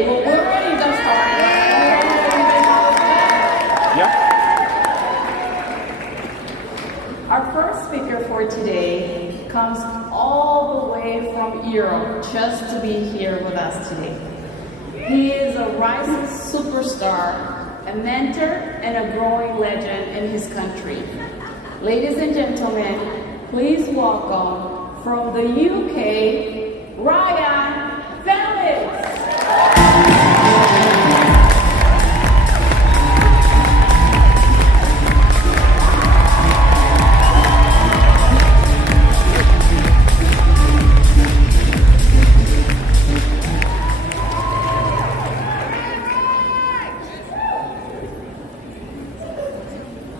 Okay, well, we're ready to start. Yeah. Our first speaker for today comes all the way from Europe just to be here with us today. He is a rising superstar, a mentor, and a growing legend in his country. Ladies and gentlemen, please welcome from the UK, Felix.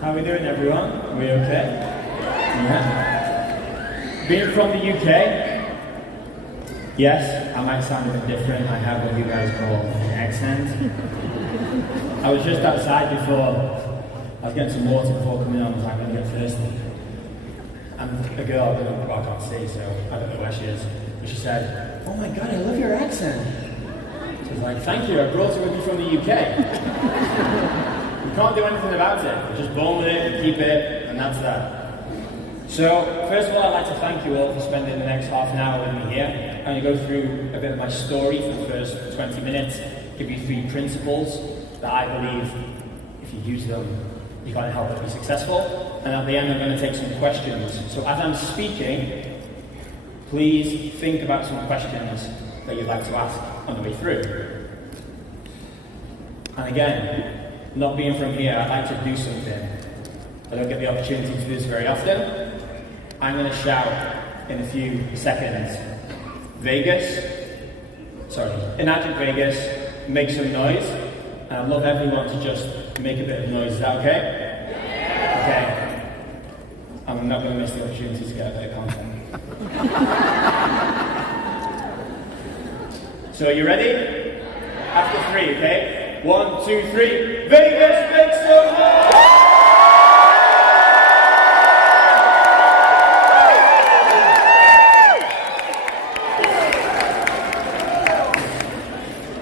How are we doing, everyone? Are we okay? Yeah. Being from the UK, yes, I might sound a bit different. I have what you guys call an accent. I was just outside before. I was getting some water before coming on. I was like, I'm going to get thirsty. And a girl, I can't see, so I don't know where she is. But she said, "Oh my God, I love your accent." So I was like, "Thank you. I brought it with me from the UK." You can't do anything about it. You're just born with it, you keep it, and that's that. So, first of all, I'd like to thank you all for spending the next half an hour with me here. I'm going to go through a bit of my story for the first 20 minutes, give you 3 principles that I believe, if you use them, you're going to help it be successful. And at the end, I'm going to take some questions. So as I'm speaking, please think about some questions that you'd like to ask on the way through. And again, not being from here, I'd like to do something. I don't get the opportunity to do this very often. I'm going to shout in a few seconds, Enagic Vegas, make some noise. And I'd love everyone to just make a bit of noise. Is that okay? Yeah. Okay. I'm not going to miss the opportunity to get a bit of content. So are you ready? After 3, okay? 1, 2, 3. Vegas, make some noise!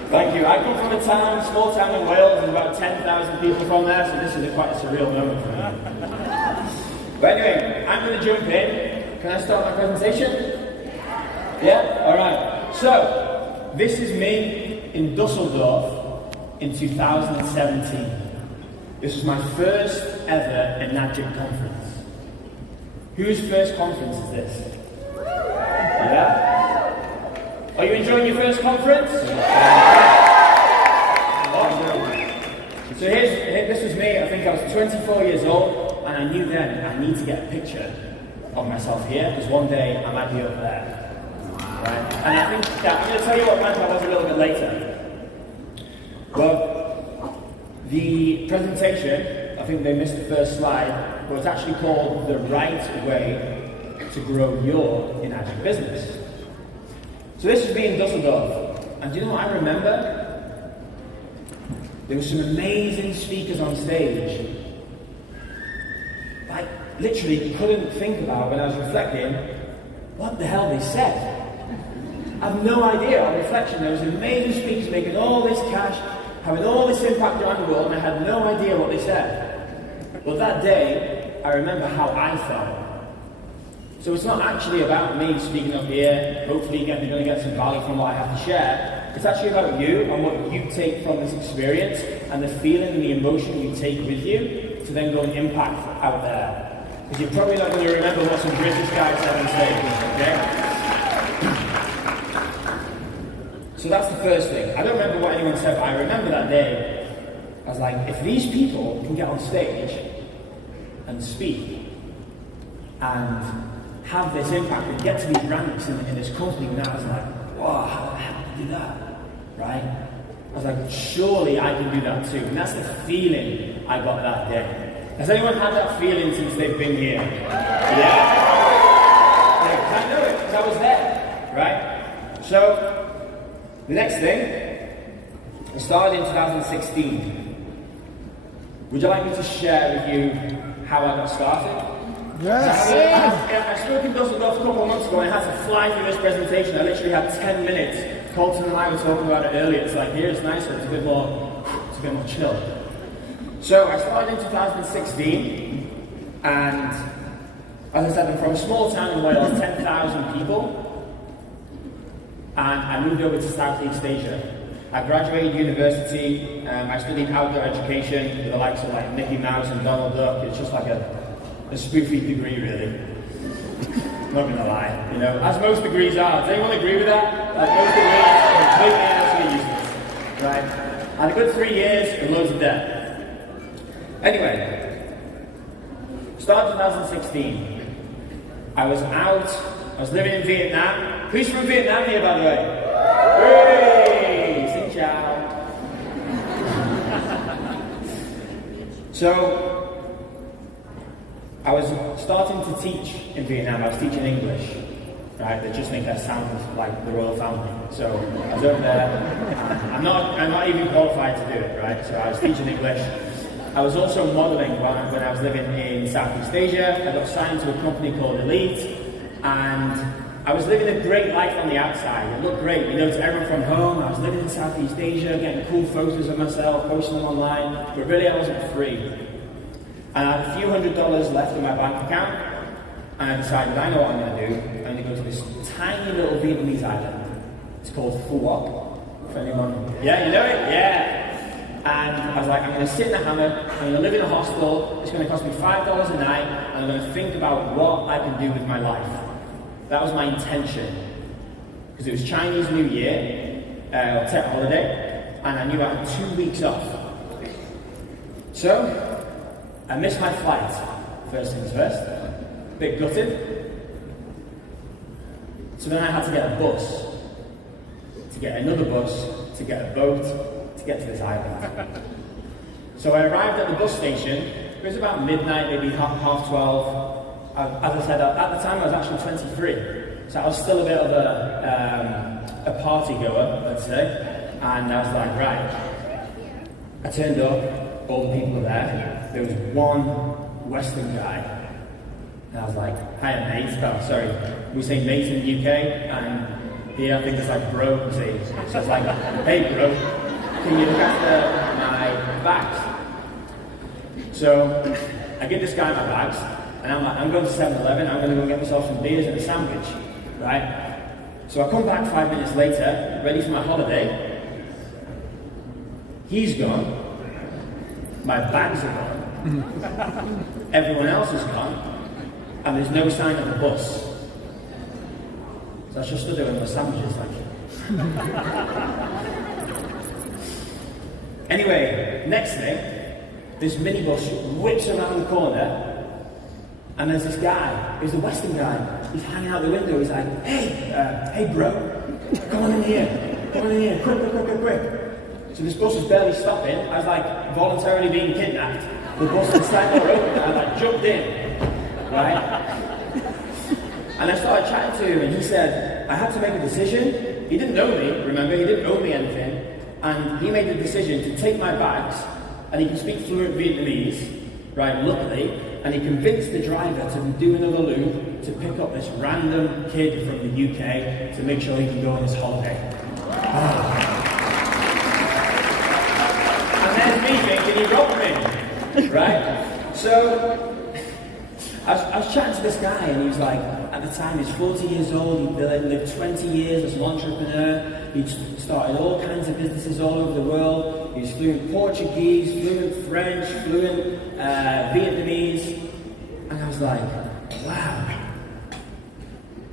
Thank you. I come from a small town in Wales. There's about 10,000 people from there, so this is quite a surreal moment for me. But anyway, I'm going to jump in. Can I start my presentation? Yeah? Alright. So, this is me in Dusseldorf in 2017. This was my first ever Enagic conference. Whose first conference is this? Yeah? Are you enjoying your first conference? So this was me. I think I was 24 years old, and I knew then I need to get a picture of myself here, because one day I might be up there. Right? And I think I'm going to tell you what rank I was a little bit later. Well, the presentation, I think they missed the first slide, but it's actually called The Right Way to Grow Your Enagic Business. So this was me in Dusseldorf, and do you know what I remember? There were some amazing speakers on stage. I literally couldn't think about when I was reflecting what the hell they said. I have no idea. On reflection, there was amazing speakers making all this cash, having all this impact around the world, and I had no idea what they said. But that day, I remember how I felt. So it's not actually about me speaking up here, hopefully you're going to get some value from what I have to share. It's actually about you and what you take from this experience and the feeling and the emotion you take with you to then go and impact out there. Because you're probably not going to remember what some British guy said on stage, okay? So that's the first thing. I don't remember what anyone said, but I remember that day. I was like, if these people can get on stage and speak and have this impact and get to these ranks in this company, and I was like, wow, how the hell did I do that? Right? I was like, surely I can do that too. And that's the feeling I got that day. Has anyone had that feeling since they've been here? Yeah? I know it, because I was there. Right? So, the next thing, I started in 2016. Would you like me to share with you how I got started? Yes. I spoke in Dusseldorf a couple of months ago and I had to fly through this presentation. I literally had 10 minutes Colton and I were talking about it earlier. It's like here it's nicer. It's a bit more chill. So I started in 2016, and as I said, I'm from a small town in Wales, 10,000 people, and I moved over to Southeast Asia. I graduated university. I studied outdoor education with the likes of like Mickey Mouse and Donald Duck. It's just like a spoofy degree, really. Not gonna lie, you know, as most degrees are. Does anyone agree with that? Like most degrees are completely useless, right? I had a good 3 years and loads of debt. Anyway, started 2016. I was living in Vietnam. Who's from Vietnam here, by the way? Hey, xin chào. So, I was starting to teach in Vietnam. I was teaching English, right? They just make that sound like the royal family. So I was over there. I'm not even qualified to do it, right? So I was teaching English. I was also modeling when I was living in Southeast Asia. I got signed to a company called Elite, and I was living a great life on the outside. It looked great, you know, to everyone from home. I was living in Southeast Asia, getting cool photos of myself, posting them online, but really I wasn't free. And I had a few $100s left in my bank account, and I decided, I know what I'm going to do. I'm going to go to this tiny little Vietnamese island. It's called Phu Quoc. If anyone, yeah, you know it? Yeah. And I was like, I'm going to sit in a hammock, I'm going to live in a hostel, it's going to cost me $5 a night, and I'm going to think about what I can do with my life. That was my intention. Because it was Chinese New Year, tech holiday, and I knew I had 2 weeks off. So, I missed my flight, first things first, a bit gutted. So then I had to get a bus, to get another bus, to get a boat, to get to this island. So I arrived at the bus station. It was about midnight, maybe half 12. As I said, at the time I was actually 23, so I was still a bit of a party goer, let's say. And I was like, right. I turned up, all the people were there. There was one Western guy, and I was like, "Hi, mate." Oh, sorry, we say mate in the UK, and here I think it's like bro. We say, so it's like, "Hey, bro, can you look after my bags?" So I give this guy my bags, and I'm like, "I'm going to 7-Eleven. I'm going to go get myself some beers and a sandwich, right?" So I come back 5 minutes later, ready for my holiday. He's gone. My bags are gone. Everyone else is gone, and there's no sign of the bus. So I just stood there with my sandwiches, like. Anyway, next thing, this minibus whips around the corner, and there's this guy, he's a Western guy, he's hanging out the window, he's like, hey bro, come on in here, quick. So this bus was barely stopping. I was like voluntarily being kidnapped. The bus was slightly more open, and I like jumped in, right? And I started chatting to him, and he said, I had to make a decision. He didn't know me, remember, he didn't owe me anything. And he made the decision to take my bags, and he can speak fluent Vietnamese, right, luckily, and he convinced the driver to do another loop to pick up this random kid from the UK to make sure he can go on his holiday. And there's me thinking he robbed me, right? So I was chatting to this guy, and he was like, at the time he's 40 years old, he'd lived 20 years as an entrepreneur, he'd started all kinds of businesses all over the world, he was fluent Portuguese, fluent French, fluent Vietnamese, and I was like, wow,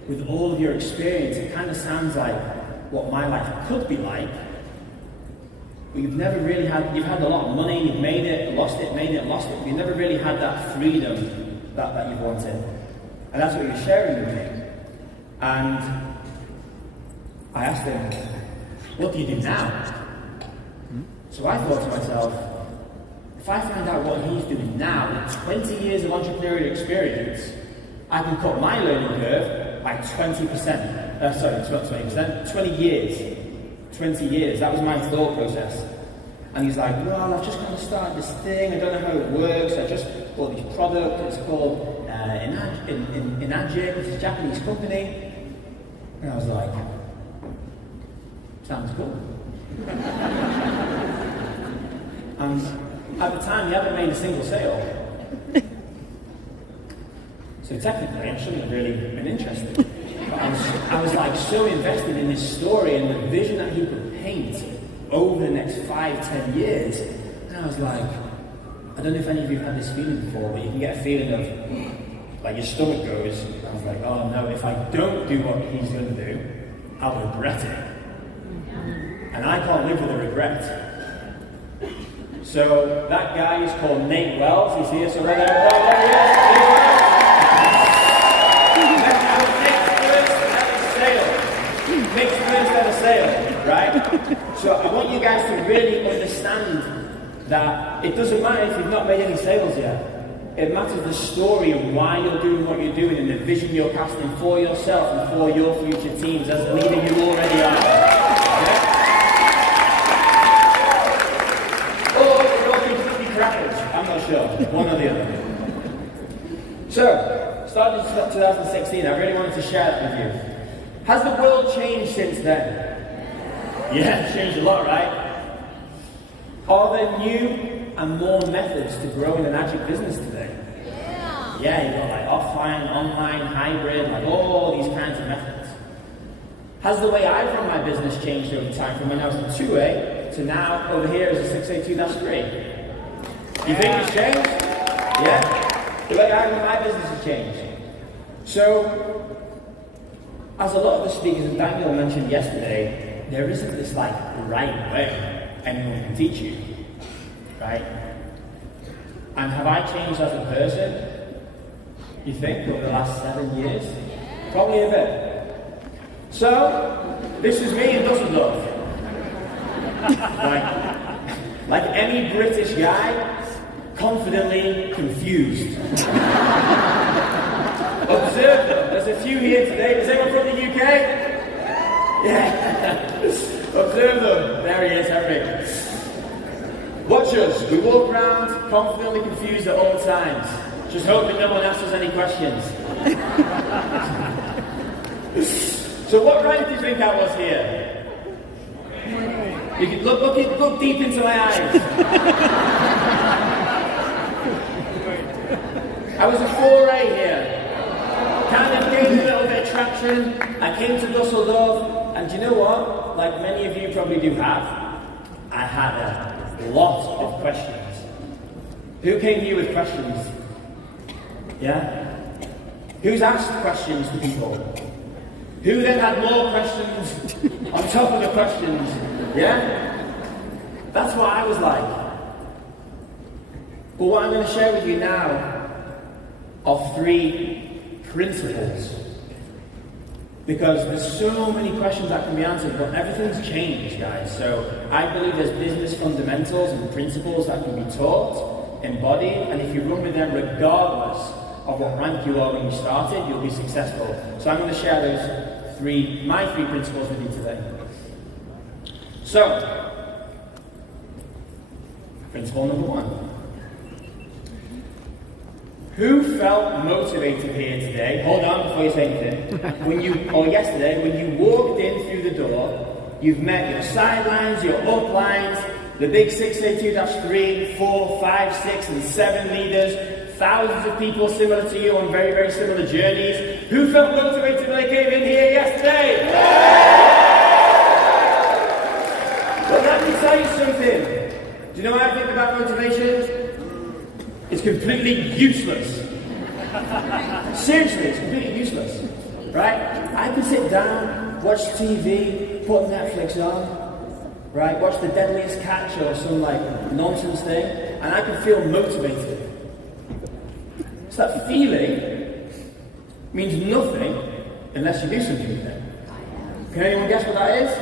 with all of your experience, it kind of sounds like what my life could be like, but you've never really you've had a lot of money, you've made it, lost it, made it, lost it, but you've never really had that freedom that you've wanted. And that's what he was sharing with me. And I asked him, what do you do now? So I thought to myself, if I find out what he's doing now, with 20 years of entrepreneurial experience, I can cut my learning curve by 20%. Sorry, it's not 20%, 20 years. 20 years, that was my thought process. And he's like, well, I've just kind of started this thing, I don't know how it works, I just bought this product, it's called Enagic, it's a Japanese company. And I was like, Sounds cool. And at the time, he hadn't made a single sale. So technically, I shouldn't have really been interested. But I was like so invested in his story and the vision that he could paint over the next 5-10 years. And I was like, I don't know if any of you have had this feeling before, but you can get a feeling of, like your stomach goes. I was like, oh no, if I don't do what he's going to do, I'll regret it. And I can't live with a regret. So that guy is called Nate Wells. He's here, so right there. Oh, there he is. Next first at a sale, right? So I want you guys to really understand that it doesn't matter if you've not made any sales yet. It matters the story of why you're doing what you're doing and the vision you're casting for yourself and for your future teams. As a leader, you already are. Yeah? Or you're all completely crackers. I'm not sure. One or the other. So, starting in 2016, I really wanted to share that with you. Has the world changed since then? Yeah, it's changed a lot, right? Are there new and more methods to grow an Enagic business today? Yeah, you've got like offline, online, hybrid, like all these kinds of methods. Has the way I've run my business changed over time from when I was a 2A to now over here as a 6A2-3? You think it's changed? Yeah? The way I run my business has changed. So, as a lot of the speakers and Daniel mentioned yesterday, there isn't this like right way anyone can teach you, right? And have I changed as a person? You think over the last 7 years? Probably a bit. So, this is me in Dusseldorf. like any British guy, confidently confused. Observe them. There's a few here today. Is anyone from the UK? Yeah. Observe them. There he is, Henry. Watch us. We walk around confidently confused at all times. Just hoping no one asks us any questions. So what rank do you think I was here? You can look deep into my eyes. I was a 4A here. Kind of gained a little bit of traction. I came to Dusseldorf, and do you know what? Like many of you probably do have, I had a lot of questions. Who came here with questions? Yeah? Who's asked questions to people? Who then had more questions on top of the questions? Yeah? That's what I was like. But what I'm going to share with you now are 3 principles. Because there's so many questions that can be answered, but everything's changed, guys. So I believe there's business fundamentals and principles that can be taught, embodied, and if you run with them regardless of what rank you are when you started, you'll be successful. So I'm going to share those my 3 principles with you today. So, principle number 1. Who felt motivated here today? Hold on before you say anything. Yesterday, when you walked in through the door, you've met your sidelines, your uplines, the big 6A2-3, 4, 5, 6, and 7 leaders, thousands of people similar to you on very, very similar journeys. Who felt motivated when they came in here yesterday? Well, let me tell you something. Do you know what I think about motivation? It's completely useless. Seriously, it's completely useless. Right? I could sit down, watch TV, put Netflix on, right? Watch The Deadliest Catch or some like nonsense thing, and I can feel motivated. So that feeling means nothing unless you do something with it. Can anyone guess what that is?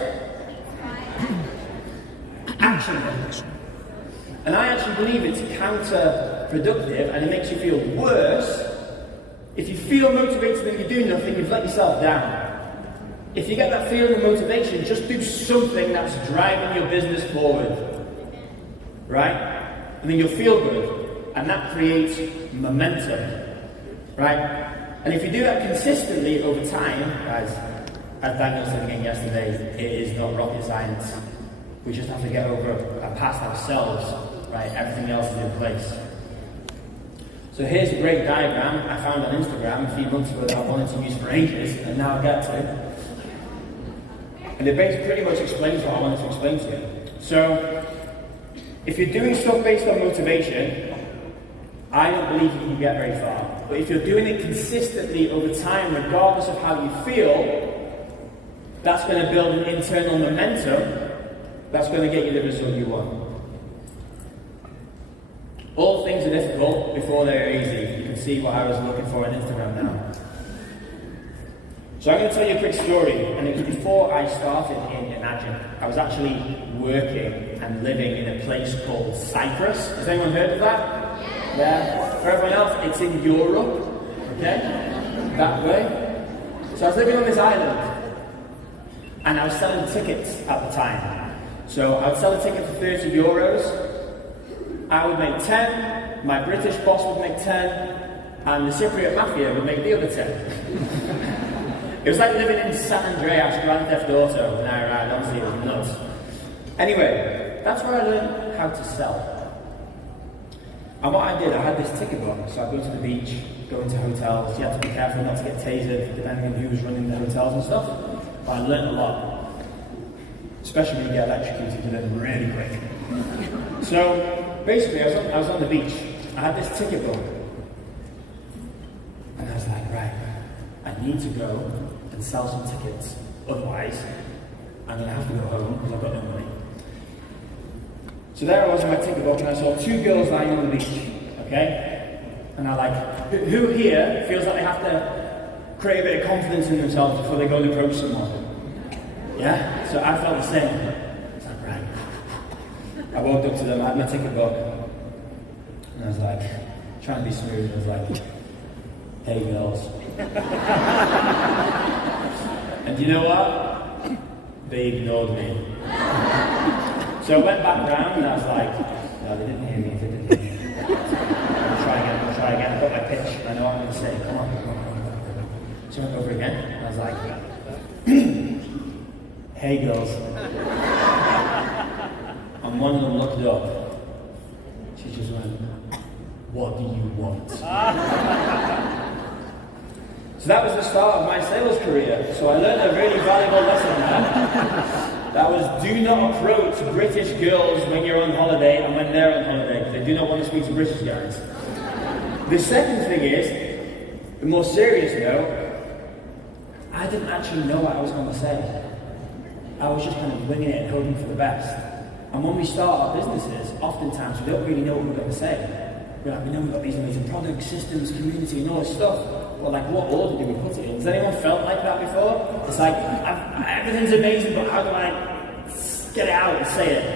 Action. And I actually believe it's counterproductive and it makes you feel worse. If you feel motivated and you do nothing, you've let yourself down. If you get that feeling of motivation, just do something that's driving your business forward. Right? And then you'll feel good. And that creates momentum. Right? And if you do that consistently over time, guys, as Daniel said again yesterday, it is not rocket science. We just have to get over and past ourselves, right? Everything else is in place. So here's a great diagram I found on Instagram a few months ago that I wanted to use for ages, and now I get to. And it basically pretty much explains what I wanted to explain to you. So, if you're doing stuff based on motivation, I don't believe you can get very far. But if you're doing it consistently over time, regardless of how you feel, that's going to build an internal momentum that's going to get you the result you want. All things are difficult before they're easy. You can see what I was looking for on Instagram now. So I'm going to tell you a quick story, and it was before I started in Enagic. I was actually working and living in a place called Cyprus. Has anyone heard of that? Yeah. For everyone else, it's in Europe, okay? That way. So I was living on this island, and I was selling tickets at the time. So I would sell a ticket for 30 euros. I would make 10, my British boss would make 10, and the Cypriot mafia would make the other 10. It was like living in San Andreas, Grand Theft Auto, when I arrived. Honestly, it was nuts. Anyway, that's where I learned how to sell. And what I did, I had this ticket book, so I'd go to the beach, go into hotels. You had to be careful not to get tasered, depending on who was running the hotels and stuff. But I learned a lot. Especially when you get electrocuted, you learn really quick. So, basically, I was on the beach. I had this ticket book. And I was like, right, I need to go and sell some tickets. Otherwise, I'm going to have to go home because I've got no money. So there I was in my ticket book, and I saw two girls lying on the beach, okay? And I like, who here feels like they have to create a bit of confidence in themselves before they go and approach someone? Yeah? So I felt the same. It's like, right. I walked up to them, I had my ticket book, and I was like, trying to be smooth, I was like, hey girls. And you know what? They ignored me. So I went back round and I was like, no, they didn't hear me, they didn't hear me. I'll try again, I've got my pitch, I know what I'm going to say, come on. So I went over again, and I was like, hey girls. And one of them looked up, she just went, what do you want? So that was the start of my sales career. So I learned a really valuable lesson there. That was, do not approach British girls when you're on holiday and when they're on holiday. They do not want to speak to British guys. The second thing is, the more serious note, I didn't actually know what I was going to say. I was just kind of winging it and hoping for the best. And when we start our businesses, oftentimes we don't really know what we're going to say. We're like, we know we've got these amazing products, systems, community, and all this stuff. Well, like, what order do we put it in? Has anyone felt like that before? It's like, everything's amazing, but how do I get it out and say it?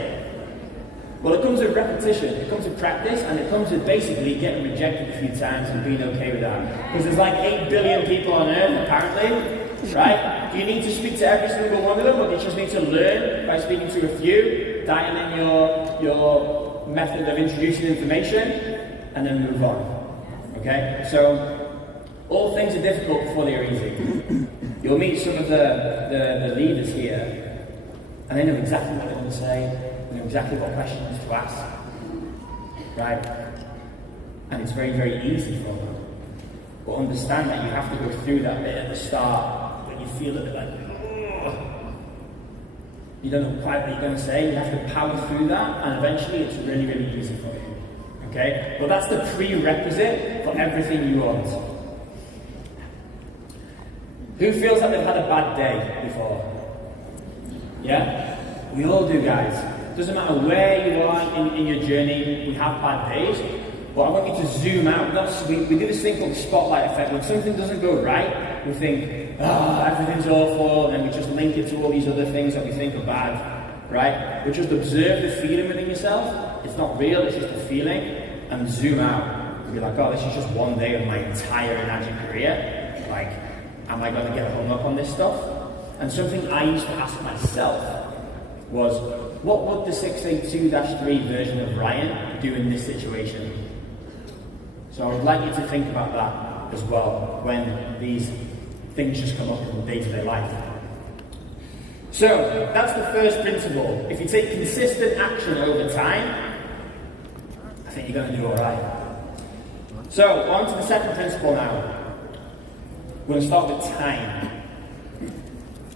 Well, it comes with repetition, it comes with practice, and it comes with basically getting rejected a few times and being okay with that. Because there's like 8 billion people on Earth, apparently, right? Do you need to speak to every single one of them, or do you just need to learn by speaking to a few, dial in your method of introducing information, and then move on? Okay? So, all things are difficult before they are easy. You'll meet some of the leaders here, and they know exactly what they want to say, they know exactly what questions to ask, right? And it's very, very easy for them. But understand that you have to go through that bit at the start when you feel a bit like, ugh. You don't know quite what you're going to say, you have to power through that, and eventually it's really, really easy for you. Okay? But that's the prerequisite for everything you want. Who feels like they've had a bad day before? Yeah? We all do, guys. Doesn't matter where you are in your journey, we have bad days. But I want you to zoom out. We do this thing called the spotlight effect. When something doesn't go right, we think, everything's awful, and we just link it to all these other things that we think are bad, right? But just observe the feeling within yourself. It's not real, it's just a feeling, and zoom out. And be like, oh, this is just one day of my entire Enagic career. Like, am I going to get hung up on this stuff? And something I used to ask myself was, what would the 682-3 version of Ryan do in this situation? So I would like you to think about that as well when these things just come up in day-to-day life. So, that's the first principle. If you take consistent action over time, I think you're going to do alright. So, on to the second principle now. We're going to start with time.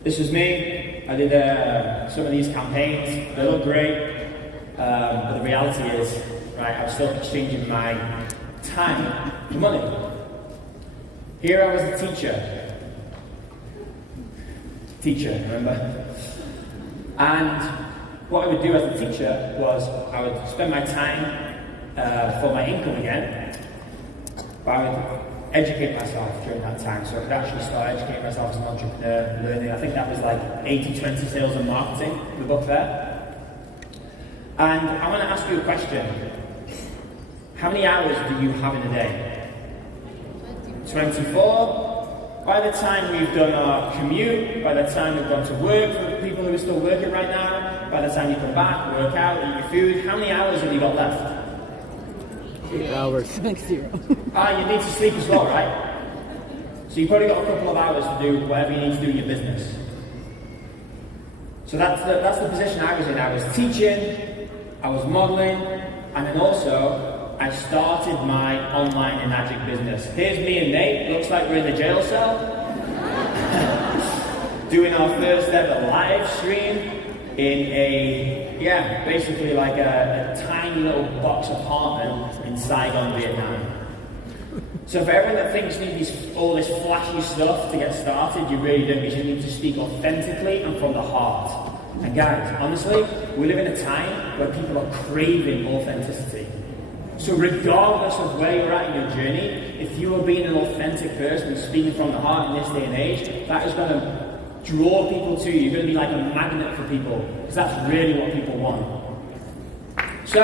This was me. I did some of these campaigns. They look great. But the reality is, right, I was still exchanging my time for money. Here I was a teacher, remember? And what I would do as a teacher was I would spend my time for my income again, but I would educate myself during that time. So I could actually start educating myself as an entrepreneur, learning. I think that was like 80-20 sales and marketing, the book there. And I want to ask you a question. How many hours do you have in a day? 24? By the time we've done our commute, by the time we've gone to work, for the people who are still working right now, by the time you come back, work out, eat your food, how many hours have you got left? 8 hours. You need to sleep as well, right? So you've probably got a couple of hours to do whatever you need to do in your business. So that's the position I was in. I was teaching, I was modeling, and then also I started my online Enagic business. Here's me and Nate. Looks like we're in the jail cell. Doing our first ever live stream in basically like a tiny little box apartment in Saigon, Vietnam. So for everyone that thinks you need all this flashy stuff to get started, you really don't. You just need to speak authentically and from the heart. And guys, honestly, we live in a time where people are craving authenticity. So regardless of where you're at in your journey, if you are being an authentic person, speaking from the heart in this day and age, that is going to draw people to you. You're going to be like a magnet for people, because that's really what people want. So,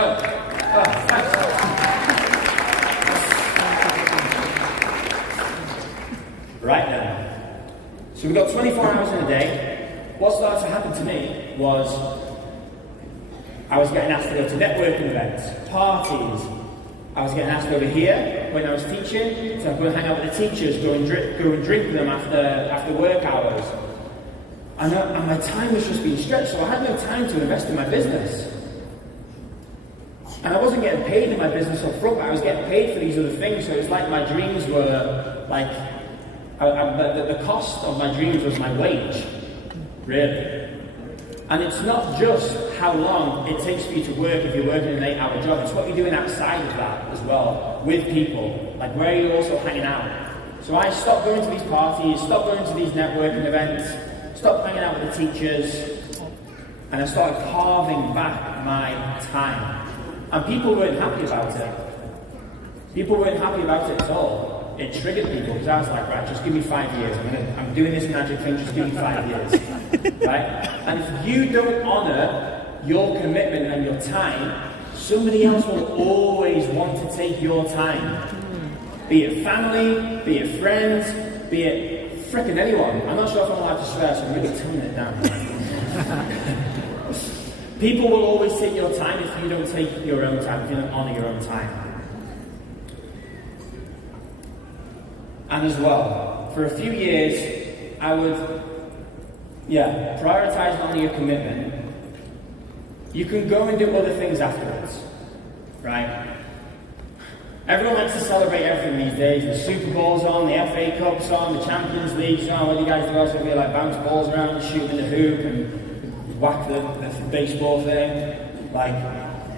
right then. So we've got 24 hours in a day. What started to happen to me was I was getting asked to go to networking events, parties. I was getting asked over here when I was teaching, so I'd go and hang out with the teachers, go and drink with them after work hours. And my time was just being stretched, so I had no time to invest in my business. And I wasn't getting paid in my business up front, but I was getting paid for these other things, so it was like my dreams were like, the cost of my dreams was my wage, really. And it's not just how long it takes for you to work if you're working an 8-hour job, it's what you're doing outside of that as well, with people, like where you're also hanging out. So I stopped going to these parties, stopped going to these networking events, stopped hanging out with the teachers, and I started carving back my time. And people weren't happy about it. People weren't happy about it at all. It triggered people, because I was like, right, just give me 5 years. I'm doing this magic thing, just give me 5 years. Right? And if you don't honor your commitment and your time, somebody else will always want to take your time. Be it family, be it friends, be it frickin' anyone. I'm not sure if I'm allowed to swear, so I'm really toning it down. People will always take your time if you don't take your own time, if you don't honor your own time. And as well, for a few years, I would, prioritize and honor your commitment. You can go and do other things afterwards, right? Everyone likes to celebrate everything these days. The Super Bowl's on, the FA Cup's on, the Champions League's on. What do you guys do also? We like bounce balls around, shoot in the hoop, and whack the baseball thing. Like,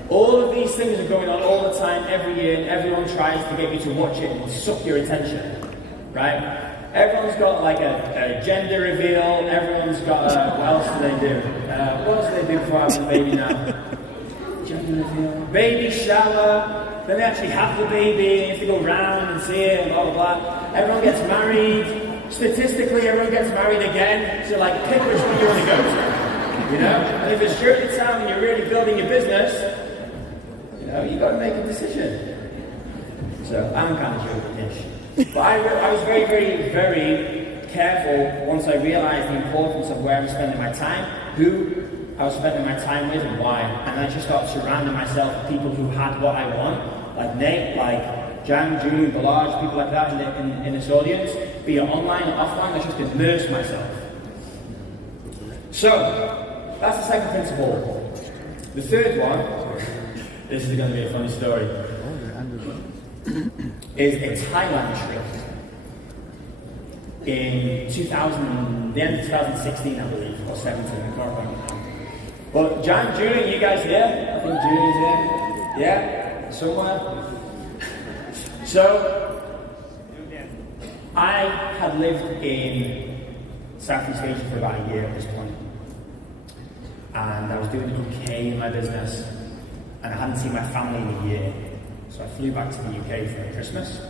all of these things are going on all the time, every year, and everyone tries to get you to watch it and suck your attention. Right? Everyone's got like a gender reveal, everyone's got, what else do they do? What else do they do before having a baby now? Gender reveal, baby shower, then they actually have the baby, and you have to go round and see it, and blah, blah, blah. Everyone gets married, statistically everyone gets married again, so like pick which one you want to go to, you know? And if it's during the time and you're really building your business, you know, you've got to make a decision. So I'm kind of joking-ish. But I was very, very, very careful once I realized the importance of where I was spending my time, who I was spending my time with, and why. And I just started surrounding myself with people who had what I want, like Nate, like Jan, June, Balaj, people like that in this audience, be it online or offline. I just immersed myself. So, that's the second principle. The third one, this is going to be a funny story, is a Thailand trip. In the end of 2016, I believe, or 17, I can't remember. But John, Julian, you guys here? I think Julian's here. Yeah, somewhere. So, I had lived in Southeast Asia for about a year at this point. And I was doing okay in my business. And I hadn't seen my family in a year. So I flew back to the UK for Christmas.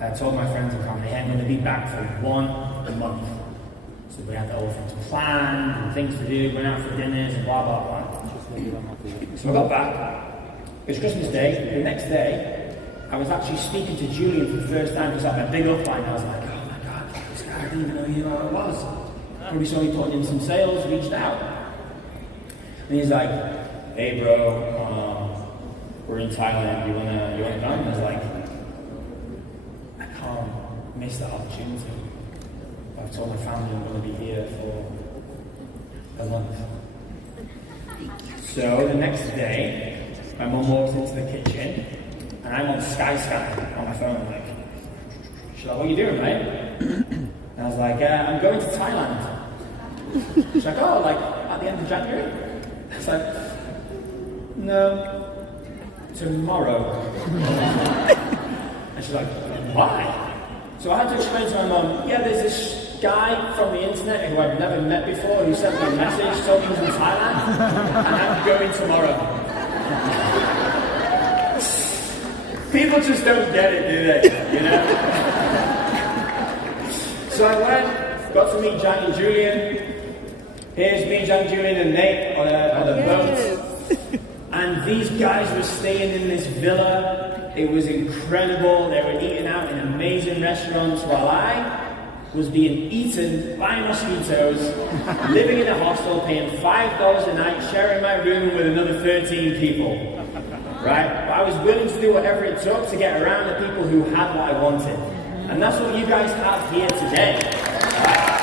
I told my friends and family, hey, I'm going to be back for 1 month. So we had all things planned and things to do, went out for dinners and blah, blah, blah. So I got back. It was Christmas Day. The next day, I was actually speaking to Julian for the first time because I had my big upline. I was like, oh my God, this guy, I didn't even know who I was. Probably saw me putting in some sales, reached out. And he's like, hey bro, we're in Thailand, you wanna come? And I was like, I can't miss that opportunity. I've told my family I'm gonna be here for a month. So the next day, my mum walks into the kitchen and I'm on Skyscanner on my phone. I'm like, she's like, what are you doing, mate? And I was like, I'm going to Thailand. She's like, oh, like at the end of January? I was like, no, tomorrow. And she's like, why? So I had to explain to my mum, yeah, there's this guy from the internet who I've never met before who sent me a message, told me he was in Thailand, and I'm going tomorrow. People just don't get it, do they? You know? So I went, got to meet Jack and Julian. Here's me, Jack, Julian, and Nate on a boat. And these guys were staying in this villa. It was incredible. They were eating out in amazing restaurants while I was being eaten by mosquitoes, living in a hostel, paying $5 a night, sharing my room with another 13 people. Right? But I was willing to do whatever it took to get around the people who had what I wanted. And that's what you guys have here today. Right?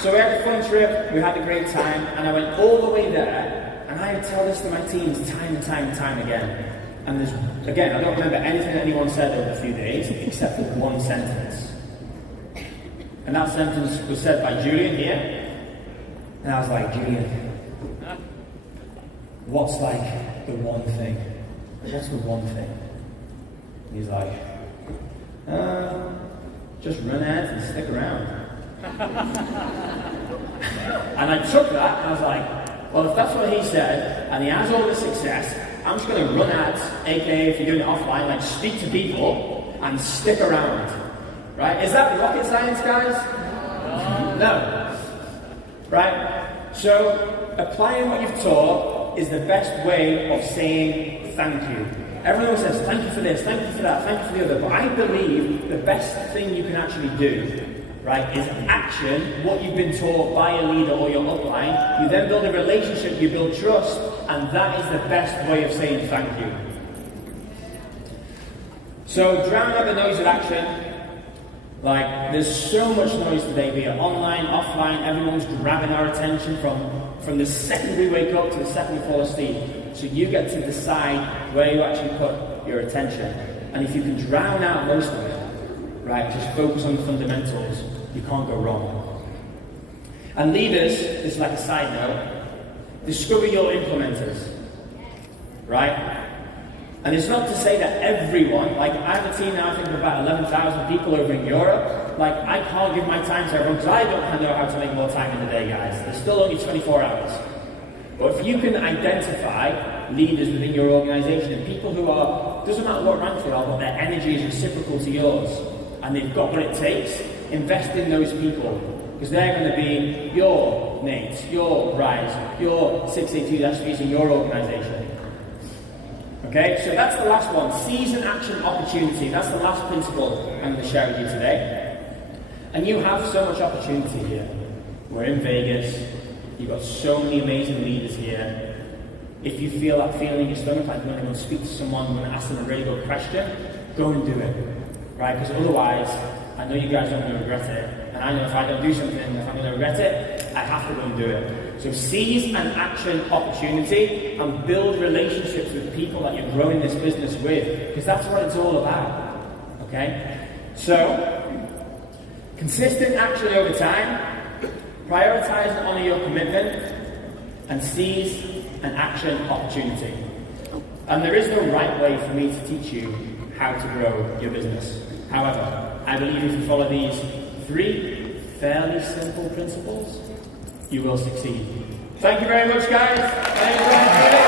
So we had a fun trip, we had a great time, and I went all the way there, and I tell this to my teams time and time and time again. And there's, again, I don't remember anything that anyone said over a few days, except for one sentence. And that sentence was said by Julian here, and I was like, Julian, what's like the one thing? What's the one thing? And he's like, just run ads and stick around. And I took that and I was like, well, if that's what he said and he has all this success, I'm just going to run ads, aka if you're doing it offline, like speak to people and stick around. Right? Is that rocket science, guys? No. Right? So applying what you've taught is the best way of saying thank you. Everyone says thank you for this, thank you for that, thank you for the other, but I believe the best thing you can actually do, right, is action what you've been taught by a leader or your upline. You then build a relationship, you build trust, and that is the best way of saying thank you. So drown out the noise of action. Like, there's so much noise today, be it online, offline, everyone's grabbing our attention from the second we wake up to the second we fall asleep. So you get to decide where you actually put your attention. And if you can drown out most of it, right, just focus on the fundamentals, you can't go wrong. And leaders, this is like a side note, discover your implementers, right? And it's not to say that everyone, like I have a team now, I think of about 11,000 people over in Europe, like I can't give my time to everyone because I don't know how to make more time in the day, guys. There's still only 24 hours. But if you can identify leaders within your organization and people who are, doesn't matter what rank they are, but their energy is reciprocal to yours, and they've got what it takes, invest in those people. Because they're going to be your mates, your Rise, your 682 SVs in your organization. Okay, so that's the last one. Seize an action opportunity. That's the last principle I'm going to share with you today. And you have so much opportunity here. We're in Vegas. You've got so many amazing leaders here. If you feel that feeling in your stomach, like when you want to speak to someone, you want to ask them a really good question, go and do it. Right? Because otherwise, I know you guys don't want to regret it. And I know if I don't do something, if I'm going to regret it, I have to go and do it. So seize an action opportunity and build relationships with people that you're growing this business with, because that's what it's all about. Okay? So, consistent action over time, prioritize and honor your commitment, and seize an action opportunity. And there is no right way for me to teach you how to grow your business. However, I believe if you follow these 3 fairly simple principles, you will succeed. Thank you very much, guys. My name is Felix.